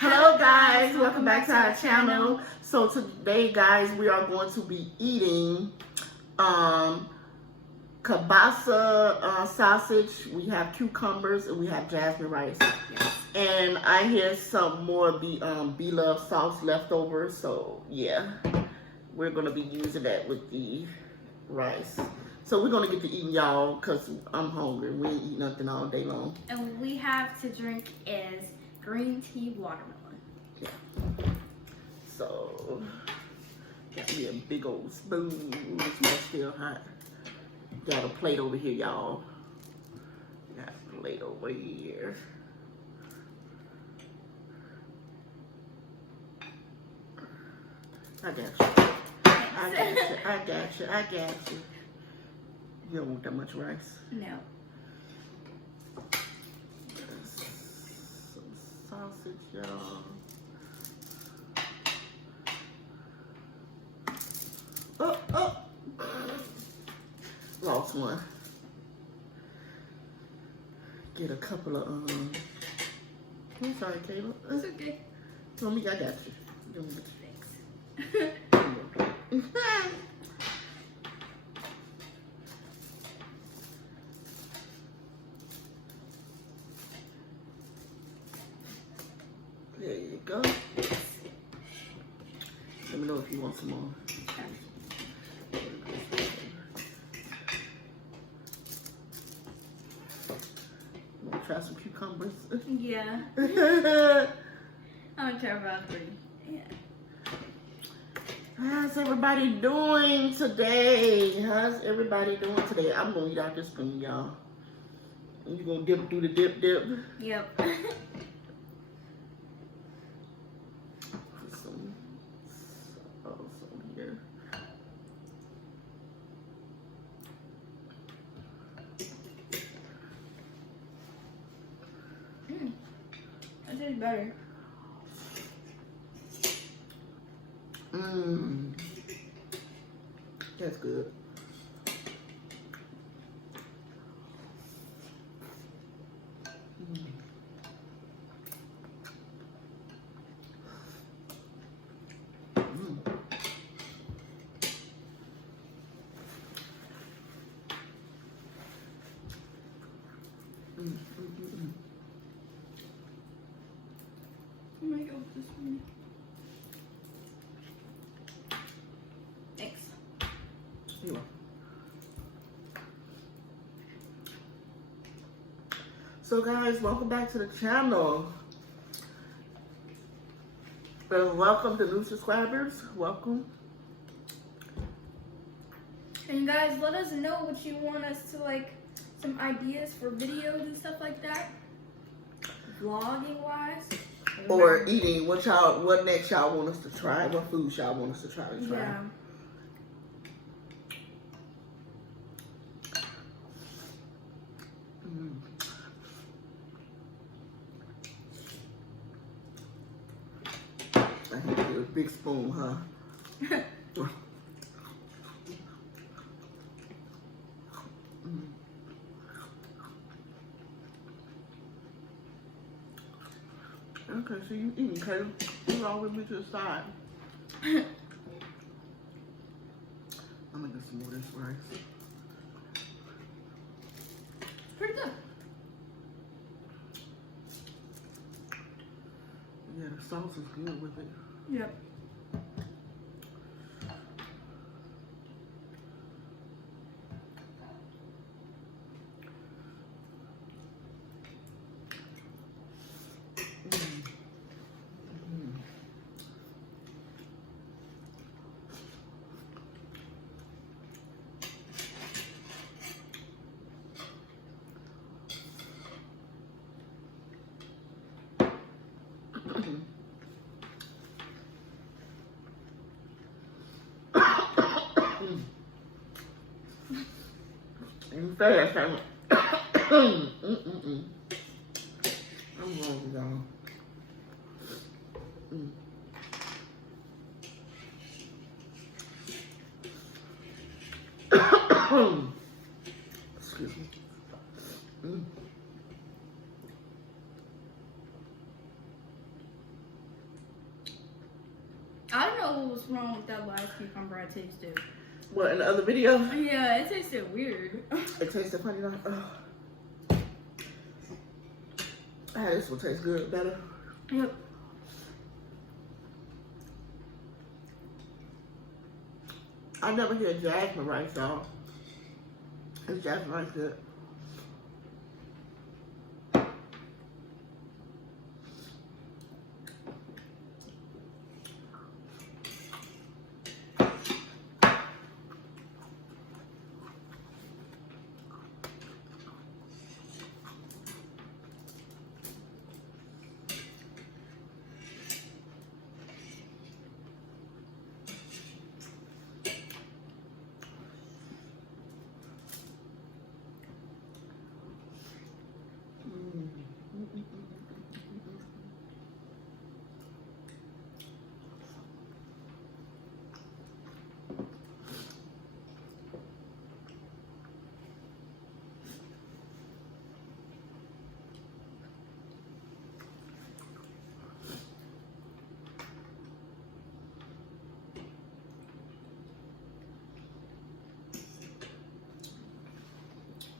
Hello guys, welcome back to our channel. So today guys, we are going to be eating kielbasa sausage. We have cucumbers and we have jasmine rice. Yes. And I hear some more beloved sauce left over, so yeah, we're gonna be using that with the rice. So we're gonna get to eating, y'all, cause I'm hungry. We ain't eat nothing all day long. And what we have to drink is green tea watermelon. Yeah. So got me a big old spoon. This one's still hot. Got a plate over here, y'all. Got a plate over here. I got you. I got you. You don't want that much rice? No. Some sausage, y'all. Oh. Lost one. Get a couple of, I'm sorry, Caleb. It's okay. I got you. Thanks. There you go. Let me know if you want some more. Want to try some cucumbers? Yeah. I don't care about green. Yeah. How's everybody doing today? I'm gonna eat out this spoon, y'all. You gonna dip through the dip? Yep. Put some sauce on here. That tastes better. That's good. Oh my God, this one. Thanks. You are. So guys, welcome back to the channel. And welcome to new subscribers. Welcome. And you guys, let us know what you want us to some ideas for videos and stuff like that. Vlogging wise. Or eating. What next y'all want us to try? What food y'all want us to try? Yeah. I had to get a big spoon, huh? Okay, so you eating, Caleb. You always be to the side. I'm gonna get some more of this rice. Pretty good. Yeah, the sauce is good with it. Yep. And fast, I'm wrong, y'all. Excuse me. I don't know what was wrong with that last cucumber I tasted. What, in the other video? Yeah, it tasted weird. It tasted funny though. This will taste good, better. Yep. I never had jasmine rice, y'all. Is jasmine rice good?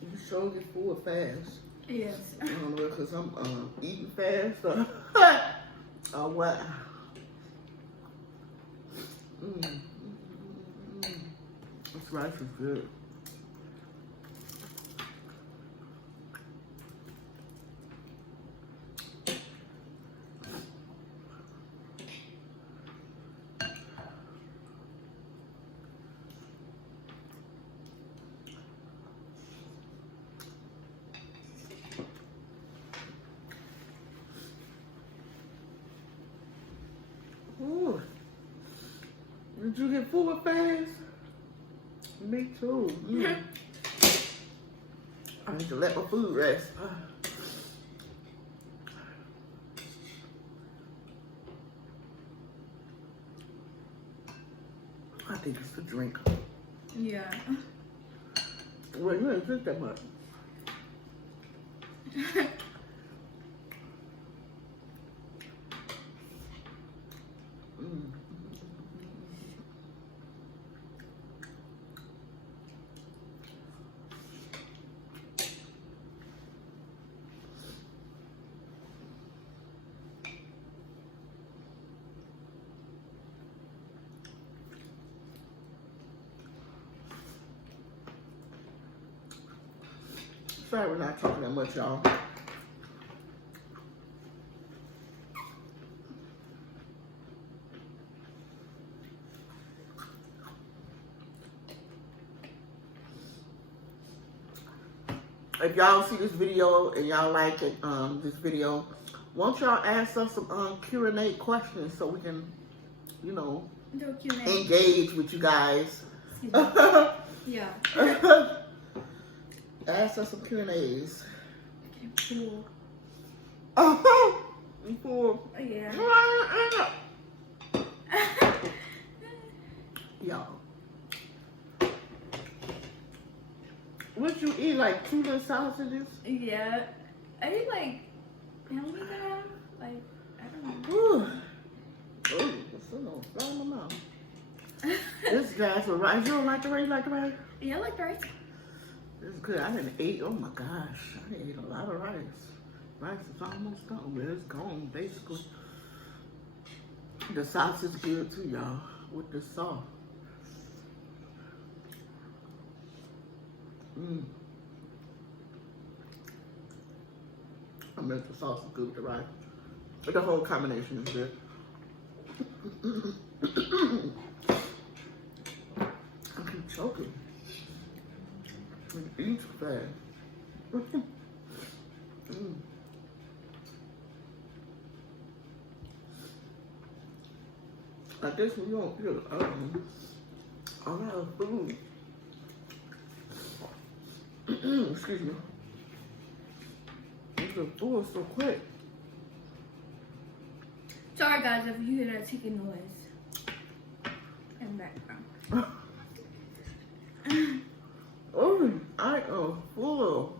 You sure get full fast. Yes. I don't know because I'm eating fast or what. This rice is good. Ooh. Did you get full fast? Me too. I need to let my food rest. I think it's the drink. Yeah. Well, you didn't drink that much. Sorry we're not talking that much, y'all. If y'all see this video and y'all like it, this video, won't y'all ask us some Q&A questions so we can, you know, Do a Q&A. engage with you guys. Yeah. Ask us some Q&As. Okay, cool. Cool. Yeah. Y'all. What you eat, like 2 little sausages? Yeah. I eat like, how many did I have? Like, I don't know. Ooh. Oh, it's so no fly in my mouth. This guy's with rice. You don't like the rice? You like the rice? Yeah, I like rice. It's good. I didn't eat. Oh my gosh. I didn't eat a lot of rice. Rice is almost gone, but it's gone basically. The sauce is good too, y'all, with the sauce. I meant the sauce is good with the rice. But the whole combination is good. I keep choking. I'm eating too fast. I guess we don't feel a lot of food. Excuse me. It's the food so quick. Sorry guys if you hear that ticking noise in the background. Oh, I am full.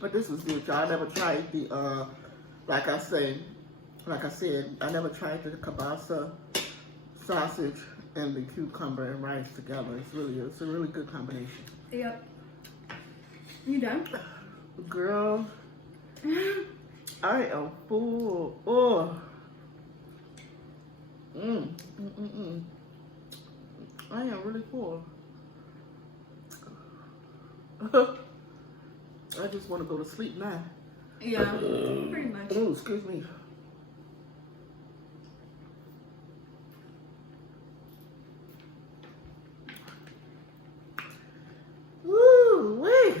But this was good, y'all. I never tried the like I said, I never tried the kielbasa sausage and the cucumber and rice together. It's a really good combination. Yep. You done? Girl, I am full. Oh. I am really full. I just want to go to sleep now. Yeah, pretty much. Oh, excuse me. Woo, wait.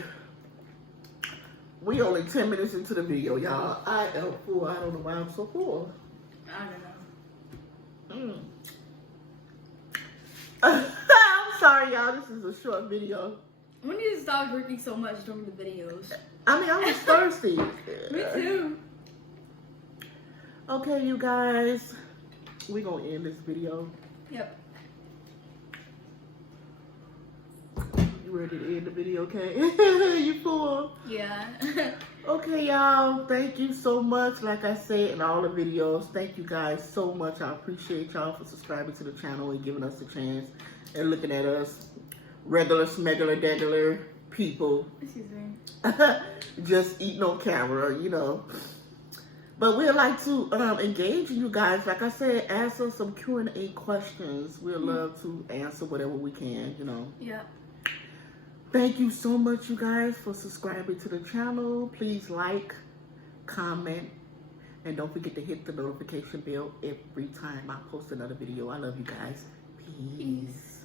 We only 10 minutes into the video, y'all. I am full. I don't know why I'm so full. I don't know. I'm sorry, y'all. This is a short video. We need to stop drinking so much during the videos. I mean, I was thirsty. Me too. Okay, you guys. We're going to end this video. Yep. You ready to end the video, okay? You full? Yeah. Okay, y'all. Thank you so much. Like I said in all the videos, thank you guys so much. I appreciate y'all for subscribing to the channel and giving us a chance and looking at us. Regular, smegular, degular people. Excuse me. Just eating on camera, you know. But we'd like to engage you guys. Like I said, answer some Q&A questions. We'd love to answer whatever we can, you know. Yeah. Thank you so much, you guys, for subscribing to the channel. Please like, comment, and don't forget to hit the notification bell every time I post another video. I love you guys. Peace.